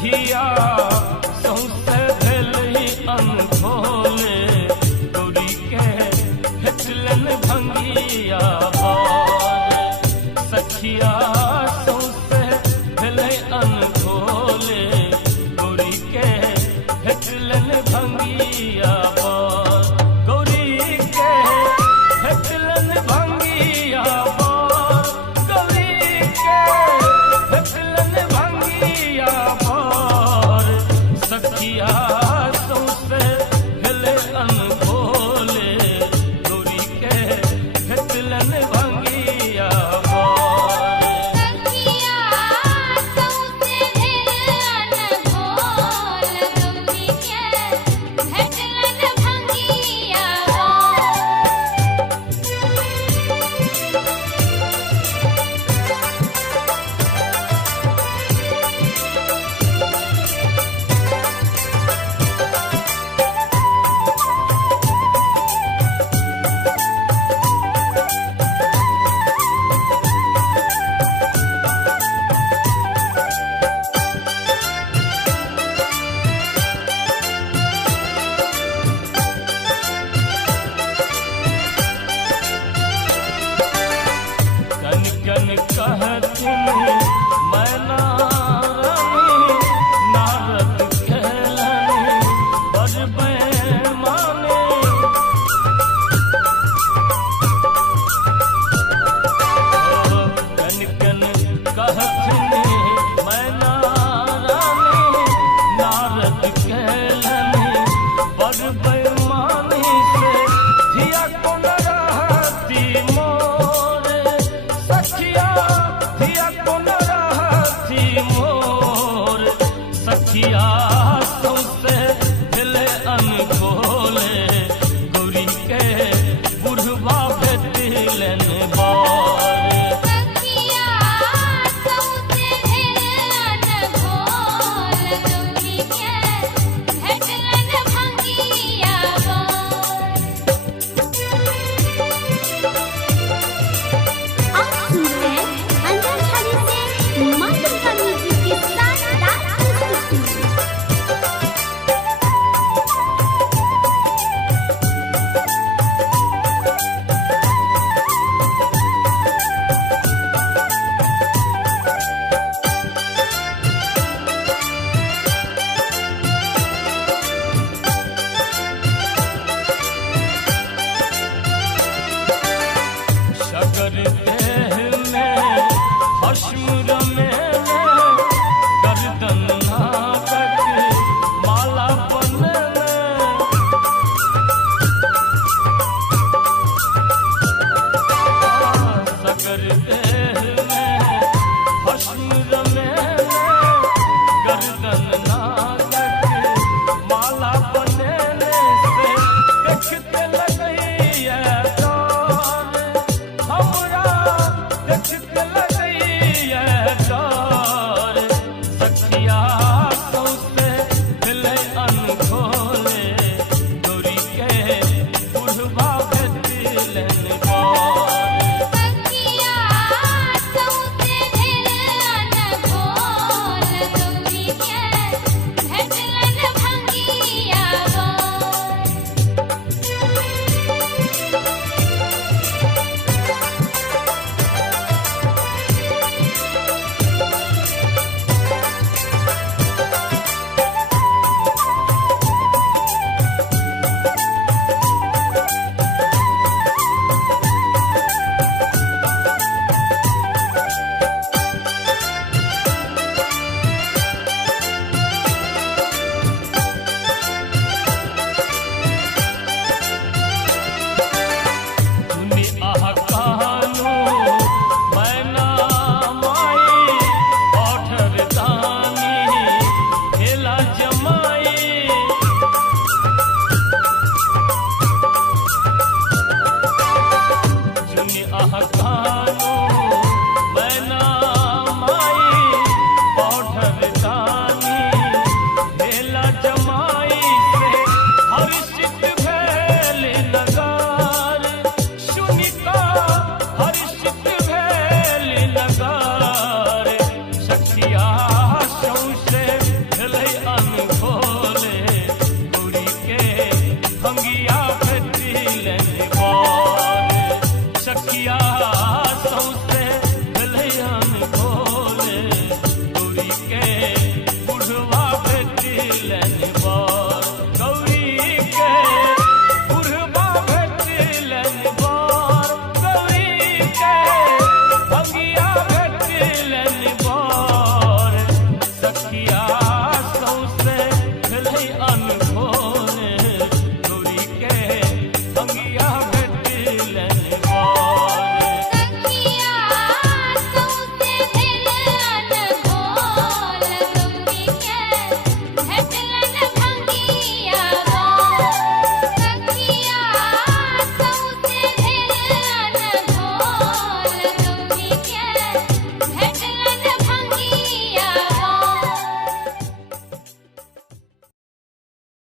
सखिया सौंसे भेलई अनभोले गौरी के भेटलन भंगिया बर सखिया सौंसे भेलई अनभोले गौरी के भेटलन भंगिया बर गौरी के भेटलन भंगिया बर गौरी के भेटलन भंगिया बर सखिया सौंसे भेले अनभोले गौरी के भेटलन भंगिया सखिया सौंसे भेले अनभोल गौरी के भेटलन भंगिया कन कन कहतिन मैना रानी नारद कहलनि बजबै माने कन कन कहतिन मैना रानी नारद कहलनि बजबै मानी से धिया कोन रहती मोर सखिया धिया कोन रहती मोर सखिया सौंसे भेले अनभोले गौरी के बुढ़वा भेटलन बर सखिया सौंसे भेले अनभोल गौरी के भेटलन भंगिया आप सुन रहे हैं अंजनछड़ी से मातृका म्यूजिक के साथ रात प्रस्तुति सगर देह में भस्म रमे गर्दन नागक माला बने सगर देह में भस्म रमे गर्दन नागक माला बने से देखते लगैया डर हमरा देखते लगैया डर सखिया सौंसे भेले अनभोले गौरी के बुढ़वा भेटलन बर सखिया सौंसे भेले अनभोल गौरी के भेटलन भंगिया सुनी आह कानो मैना माई औठर दानी भेला जमाई सुनी आह कानो मैना माई औठर दानी भेला जमाई से हर्षित भेल नगार सुनिका हर्षित भेल नगार सखिया